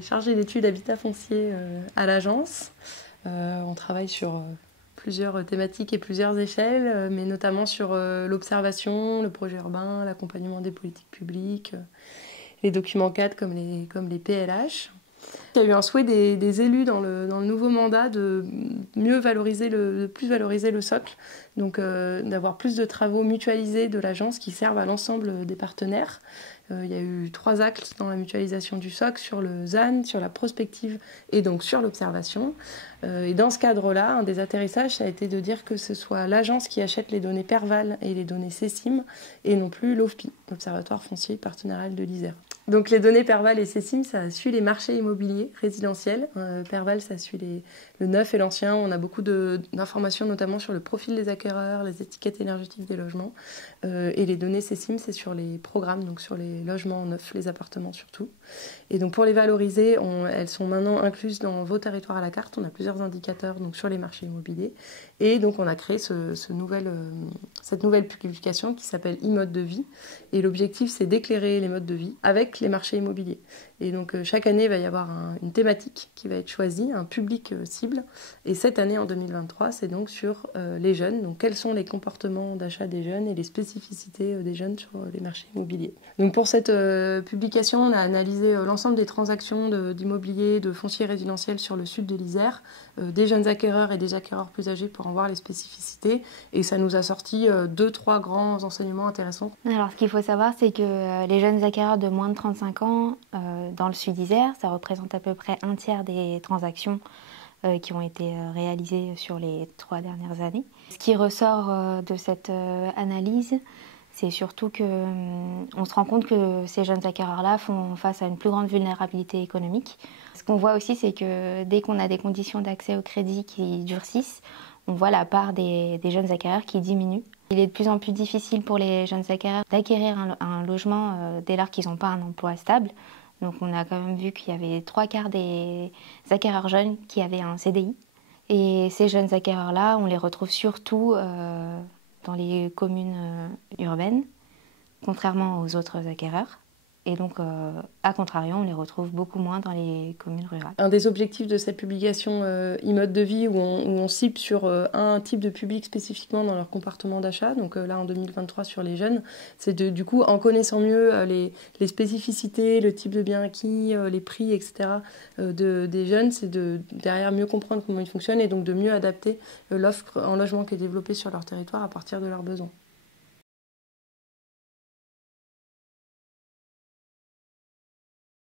est chargée d'études habitat foncier à l'agence. On travaille sur plusieurs thématiques et plusieurs échelles, mais notamment sur l'observation, le projet urbain, l'accompagnement des politiques publiques, les documents cadres comme les PLH. Il y a eu un souhait des élus dans le nouveau mandat de plus valoriser le socle, donc d'avoir plus de travaux mutualisés de l'agence qui servent à l'ensemble des partenaires. Il y a eu 3 actes dans la mutualisation du socle, sur le ZAN, sur la prospective et donc sur l'observation. Et dans ce cadre-là, un des atterrissages, ça a été de dire que ce soit l'agence qui achète les données Perval et les données CECIM et non plus l'OFPI, l'Observatoire foncier partenarial de l'Isère. Donc les données Perval et CECIM, ça suit les marchés immobiliers résidentiels. Perval, ça suit le neuf et l'ancien. On a beaucoup d'informations notamment sur le profil des acquéreurs, les étiquettes énergétiques des logements. Et les données CECIM, c'est sur les programmes, donc sur les logements neufs, les appartements surtout. Et donc pour les valoriser, elles sont maintenant incluses dans vos territoires à la carte. On a plusieurs indicateurs donc, sur les marchés immobiliers. Et donc on a créé cette nouvelle publication qui s'appelle e-mode de vie. Et l'objectif, c'est d'éclairer les modes de vie avec les marchés immobiliers. Et donc chaque année, il va y avoir une thématique qui va être choisie, un public cible. Et cette année, en 2023, c'est donc sur les jeunes. Donc quels sont les comportements d'achat des jeunes et les spécificités des jeunes sur les marchés immobiliers. Donc pour cette publication, on a analysé l'ensemble des transactions d'immobilier, de foncier résidentiel sur le sud de l'Isère, des jeunes acquéreurs et des acquéreurs plus âgés pour en voir les spécificités. Et ça nous a sorti 2-3 grands enseignements intéressants. Alors ce qu'il faut savoir, c'est que les jeunes acquéreurs de moins de 35 ans dans le sud Isère, ça représente à peu près un tiers des transactions qui ont été réalisées sur les 3 dernières années. Ce qui ressort de cette analyse, c'est surtout qu'on se rend compte que ces jeunes acquéreurs-là font face à une plus grande vulnérabilité économique. Ce qu'on voit aussi, c'est que dès qu'on a des conditions d'accès au crédit qui durcissent, on voit la part des jeunes acquéreurs qui diminue. Il est de plus en plus difficile pour les jeunes acquéreurs d'acquérir un logement dès lors qu'ils n'ont pas un emploi stable. Donc on a quand même vu qu'il y avait 3/4 des acquéreurs jeunes qui avaient un CDI. Et ces jeunes acquéreurs-là, on les retrouve surtout dans les communes urbaines, contrairement aux autres acquéreurs. Et donc, à contrario, on les retrouve beaucoup moins dans les communes rurales. Un des objectifs de cette publication e-mode de vie, où on cible sur un type de public spécifiquement dans leur comportement d'achat, donc là en 2023 sur les jeunes, c'est du coup, en connaissant mieux les spécificités, le type de bien acquis, les prix, etc. Des jeunes, c'est derrière mieux comprendre comment ils fonctionnent et donc de mieux adapter l'offre en logement qui est développée sur leur territoire à partir de leurs besoins.